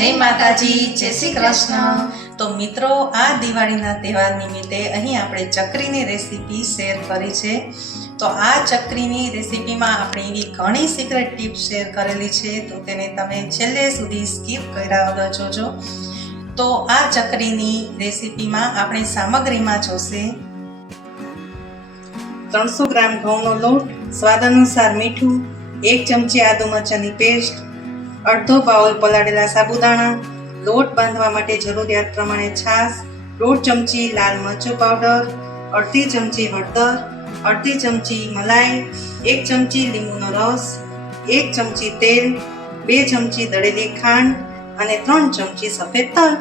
જય માતાજી, જય શ્રી કૃષ્ણ. તો મિત્રો, આ દિવાળીના તહેવાર નિમિત્તે અહીં આપણે ચકરીની રેસીપી શેર કરી છે. તો આ ચકરીની રેસીપીમાં આપણે એવી ઘણી સિક્રેટ ટીપ શેર કરેલી છે. તો તેને તમે છેલ્લે સુધી સ્કીપ કર્યા વગર જોજો. તો આ ચકરીની રેસીપીમાં આપણે સામગ્રીમાં જોશે. ત્રણસો ગ્રામ ઘઉંનો લોટ, સ્વાદ અનુસાર મીઠું, એક ચમચી આદુ મરચાંની પેસ્ટ અડધો બાઉલ પલાળેલા સાબુદાણા, લોટ બાંધવા માટે જરૂરિયાત પ્રમાણે છાશ, દોઢ ચમચી લાલ મરચું પાવડર, અડધી ચમચી હળદર, અડધી ચમચી મલાઈ, એક ચમચી લીંબુનો રસ, એક ચમચી તેલ, બે ચમચી દળેલી ખાંડ અને ત્રણ ચમચી સફેદ તલ.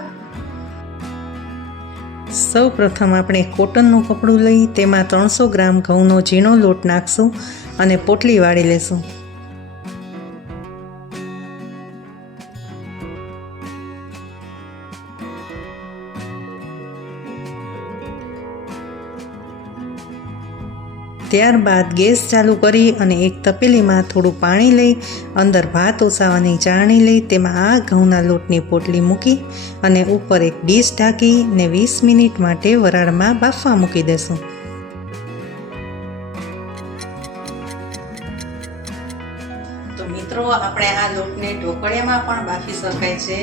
સૌ પ્રથમ આપણે કોટનનું કપડું લઈ તેમાં ત્રણસો ગ્રામ ઘઉંનો ઝીણો લોટ નાખશું અને પોટલી વાળી લેશું. ત્યારબાદ ગેસ ચાલુ કરી અને એક તપેલીમાં થોડું પાણી લઈ, અંદર ભાત ઓસાવાની ચાળણી લઈ, તેમાં આ ઘઉંના લોટની પોટલી મૂકી અને ઉપર એક ડીશ ઢાંકી ને વીસ મિનિટ માટે વરાળમાં બાફવા મૂકી દેશું. તો મિત્રો, આપણે આ લોટને ઢોકળિયામાં પણ બાફી શકાય છે.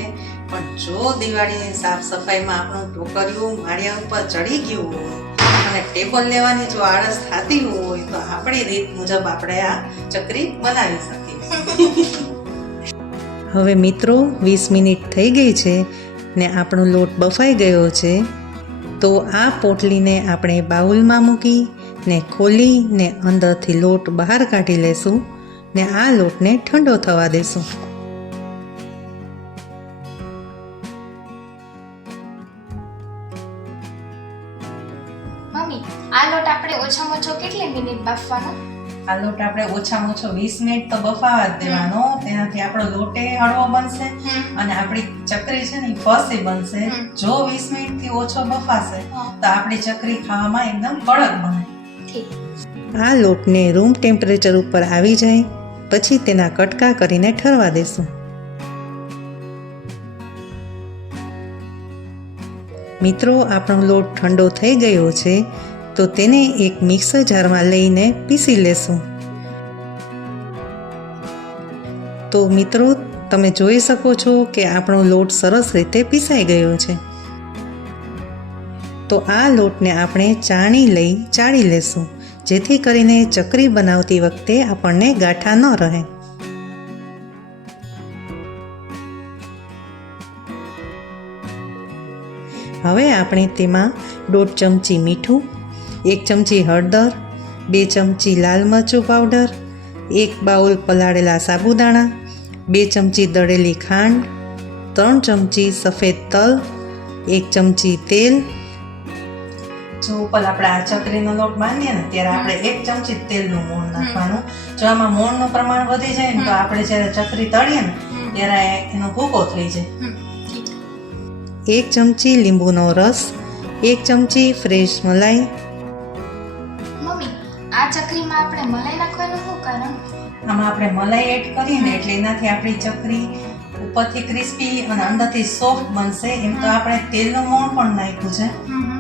પણ જો દિવાળીની સાફ સફાઈમાં આપણું ઢોકળિયું માળિયા ઉપર ચડી ગયું હોય અને ટેબલ લેવાની જો આળસ થતી હોય તો આપણી રીત મુજબ આપણે આ ચકરી બનાવી શકીએ. હવે મિત્રો, વીસ મિનિટ થઈ ગઈ છે ને આપણો લોટ બફાઈ ગયો છે, તો આ પોટલીને આપણે બાઉલમાં મૂકી ને ખોલી ને અંદરથી લોટ બહાર કાઢી લેશું ને આ લોટને ઠંડો થવા દેશું. મમ્મી આ લોટ આપણે ઓછામાં ઓછો કેટલી મિનિટ બાફવાનો? આ લોટ આપણે ઓછામાં ઓછો વીસ મિનિટ તો બફાવા જ દેવાનો. તેનાથી આપણો લોટે હળવો બનશે અને આપણી ચકરી છે ને ફસી બનશે. જો વીસ મિનિટથી ઓછો બફાશે તો આપણી ચકરી ખાવામાં એકદમ કડક બને. આ લોટને રૂમ ટેમ્પરેચર ઉપર આવી જાય પછી તેના કટકા કરીને ઠરવા દેશું. મિત્રો, આપણો લોટ ઠંડો થઈ ગયો છે, તો તેને એક મિક્સર જારમાં લઈને પીસી લેશું. તો મિત્રો, તમે જોઈ શકો છો કે આપણો લોટ સરસ રીતે પીસાઈ ગયો છે. તો આ લોટને આપણે ચાણી લઈ ચાળી લેશું, જેથી કરીને ચકરી બનાવતી વખતે આપણને ગાંઠા ન રહે. હવે આપણે તેમાં દોઢ ચમચી મીઠું એક ચમચી હળદર બે ચમચી લાલ મરચું પાવડર એક બાઉલ પલાળેલા સાબુદાણા બે ચમચી દળેલી ખાંડ ત્રણ ચમચી સફેદ તલ એક ચમચી તેલ. જો ઉપર આપણે આ ચકરીનો લોટ બાંધીએ ને ત્યારે આપણે એક ચમચી તેલનું મોણ નાખવાનું. જો આમાં મોણનું પ્રમાણ વધી જાય ને તો આપણે જ્યારે ચકરી તળીએ ને ત્યારે એનો ભૂકો થઈ જાય. એક ચમચી લીંબુનો રસ એક ચમચી ફ્રેશ મલાઈ. મમ્મી આ ચકરીમાં આપણે મલાઈ નાખવાનું શું કારણ? આમાં આપણે મલાઈ એડ કરીએ ને એટલે એનાથી આપણી ચકરી ઉપરથી ક્રિસ્પી અને અંદરથી સોફ્ટ બનશે. એમ તો આપણે તેલનું મોણ પણ નાખ્યું છે.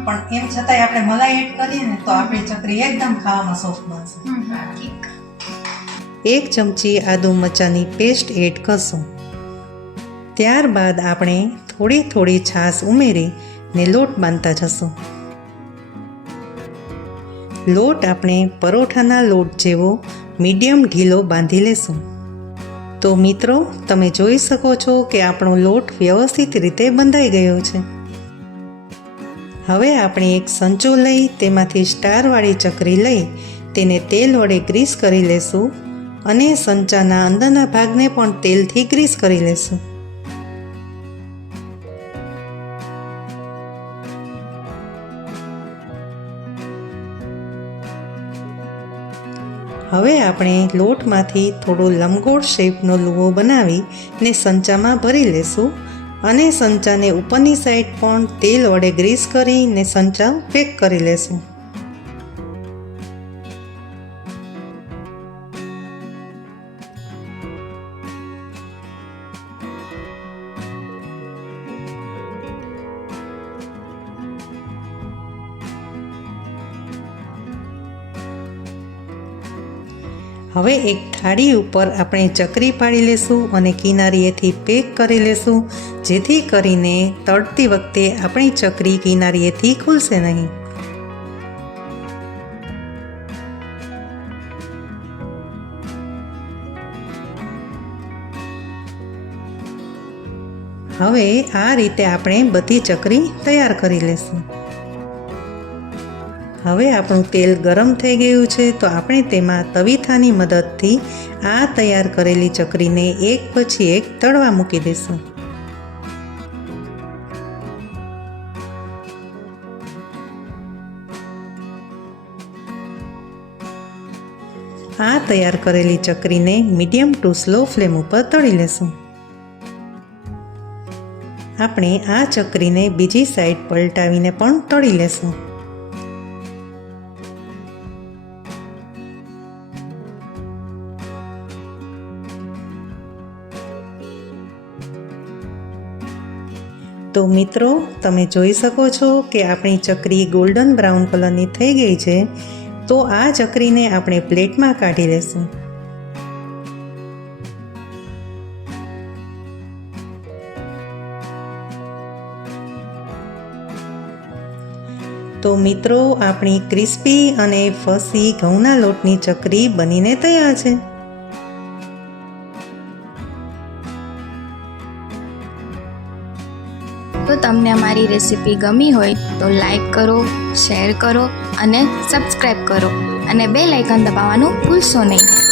પણ એમ છતાંય આપણે મલાઈ એડ કરીએ ને તો આપણી ચકરી એકદમ ખાવામાં સોફ્ટ બનશે. એક ચમચી આદુ મરચાંની પેસ્ટ એડ કરશું. ત્યારબાદ આપણે થોડી થોડી છાશ ઉમેરી ને લોટ બાંધતા જશું. લોટ આપણે પરોઠાના લોટ જેવો મીડિયમ ઢીલો બાંધી લેશું. તો મિત્રો, તમે જોઈ શકો છો કે આપણો લોટ વ્યવસ્થિત રીતે બંધાઈ ગયો છે. હવે આપણે એક સંચો લઈ, તેમાંથી સ્ટારવાળી ચકરી લઈ, તેને તેલ વડે ગ્રીસ કરી લેશું અને સંચાના અંદરના ભાગને પણ તેલથી ગ્રીસ કરી લેશું. હવે આપણે લોટમાંથી થોડો લંબગોળ શેપનો લૂવો બનાવી ને સંચામાં ભરી લેશું અને સંચાને ઉપરની સાઈડ પણ તેલ વડે ગ્રીસ કરી ને સંચા પેક કરી લેશું. હવે એક થાળી ઉપર આપણે ચકરી પાડી લેશું અને કિનારીએથી પેક કરી લેશું, જેથી કરીને તળતી વખતે આપણી ચકરી કિનારીએથી ખુલશે નહીં. હવે આ રીતે આપણે બધી ચકરી તૈયાર કરી લેશું. હવે આપણું તેલ ગરમ થઈ ગયું છે તો આપણે તેમાં તવીથાની મદદથી આ તૈયાર કરેલી ચકરીને એક પછી એક તળવા મૂકી દઈશું આ તૈયાર કરેલી ચકરીને મીડિયમ ટુ સ્લો ફ્લેમ ઉપર તળી લેશું. આપણે આ ચકરીને બીજી સાઈડ પલટાવીને પણ તળી લેશું. તો મિત્રો, તમે જોઈ શકો છો કે આપણી ચકરી ગોલ્ડન બ્રાઉન કલરની થઈ ગઈ છે, તો આ ચકરીને આપણે પ્લેટમાં કાઢી લેશું. તો મિત્રો, આપણી ક્રિસ્પી અને ફસી ઘઉંના લોટની ચકરી બનીને તૈયાર છે. તો તમને અમારી રેસીપી ગમી હોય તો લાઈક કરો, શેર કરો અને સબસ્ક્રાઈબ કરો. અને બે લાઇકન દબાવવાનું ભૂલશો નહીં.